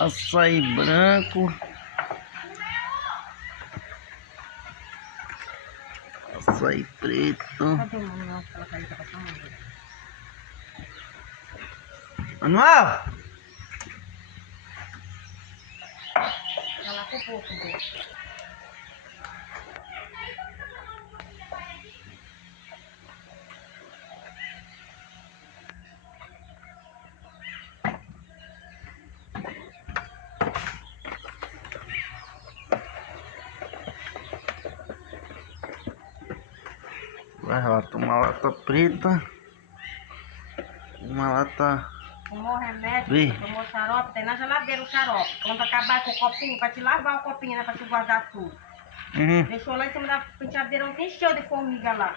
Açaí branco. Açaí preto. Manuel! Ela com pouco, Vai lá, uma lata preta. Uma lata. tomou remédio, Vê. tomou xarope, tem na geladeira o xarope. Quando acabar com o copinho, pra te lavar o copinho, né? Pra te guardar tudo. Uhum. Deixou lá em cima da penteadeira, ontem encheu de formiga lá.